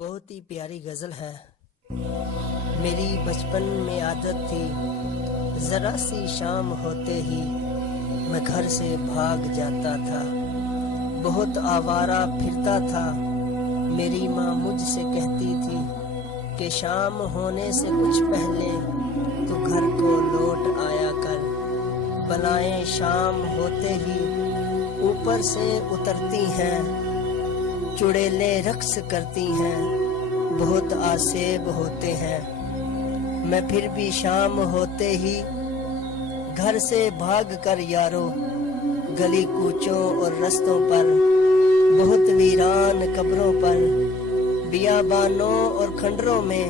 بہت ہی پیاری غزل ہے۔ میری بچپن میں عادت تھی، ذرا سی شام ہوتے ہی میں گھر سے بھاگ جاتا تھا، بہت آوارہ پھرتا تھا۔ میری ماں مجھ سے کہتی تھی کہ شام ہونے سے کچھ پہلے تو گھر کو لوٹ آیا کر، بلائیں شام ہوتے ہی اوپر سے اترتی ہیں، چڑیلے رقص کرتی ہیں، بہت آسیب ہوتے ہیں۔ میں پھر بھی شام ہوتے ہی گھر سے بھاگ کر یارو، گلی کوچوں اور رستوں پر، بہت ویران قبروں پر، بیابانوں اور کھنڈروں میں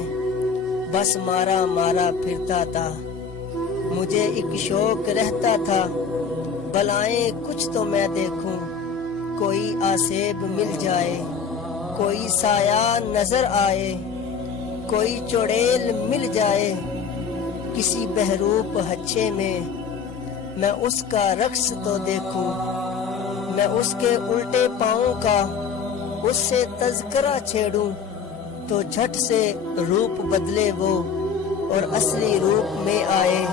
بس مارا مارا پھرتا تھا۔ مجھے ایک شوق رہتا تھا، بلائیں کچھ تو میں دیکھوں، کوئی آسیب مل جائے، کوئی سایہ نظر آئے، کوئی چڑیل مل جائے کسی بہروپ ہچے میں اس کا رقص تو دیکھوں۔ میں اس کے الٹے پاؤں کا اس سے تذکرہ چھیڑوں تو جھٹ سے روپ بدلے وہ اور اصلی روپ میں آئے،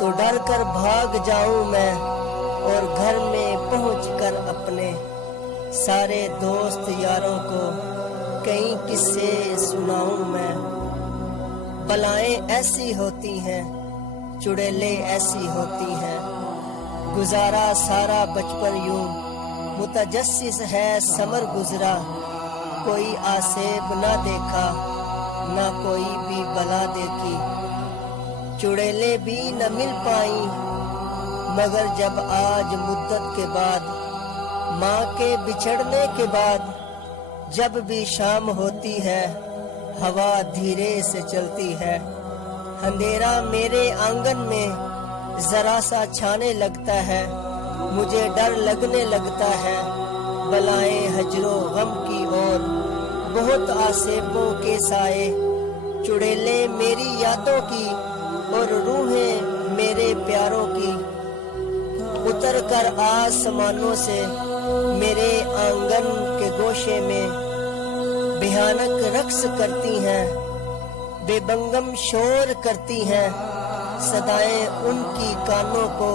تو ڈر کر بھاگ جاؤں میں اور گھر میں پہنچ کر اپنے سارے دوست یاروں کو کئی قصے سناؤں میں۔ بلائیں ایسی ہوتی ہیں، چڑیلیں ایسی ہوتی ہیں، گزارا سارا بچپن یوں متجسس ہے سمر گزرا، کوئی آسیب نہ دیکھا، نہ کوئی بھی بلا دیکھی، چڑیلیں بھی نہ مل پائیں، مگر جب آج مدت کے بعد، ماں کے بچھڑنے کے بعد، جب بھی شام ہوتی ہے ہوا دھیرے سے چلتی ہے، اندھیرا میرے آنگن میں ذرا سا چھانے لگتا ہے، مجھے ڈر لگنے لگتا ہے، بلائیں ہجر و غم کی اور بہت آسیبوں کے سائے، چڑیلیں میری یادوں کی اور روحیں میرے پیاروں کی، اتر کر آسمانوں سے میرے آنگن کے گوشے میں بھیانک رقص کرتی ہیں، بے بنگم شور کرتی ہیں، صدائیں ان کی کانوں کو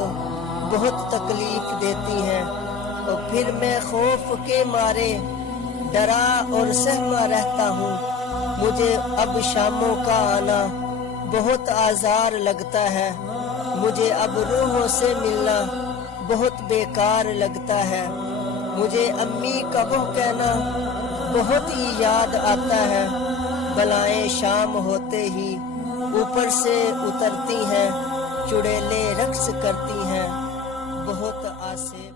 بہت تکلیف دیتی ہیں، اور پھر میں خوف کے مارے ڈرا اور سہما رہتا ہوں۔ مجھے اب شاموں کا آنا بہت آزار لگتا ہے، مجھے اب روحوں سے ملنا بہت بیکار لگتا ہے، مجھے امی کا وہ کہنا بہت ہی یاد آتا ہے، بلائیں شام ہوتے ہی اوپر سے اترتی ہیں، چڑیلیں رقص کرتی ہیں، بہت آسیب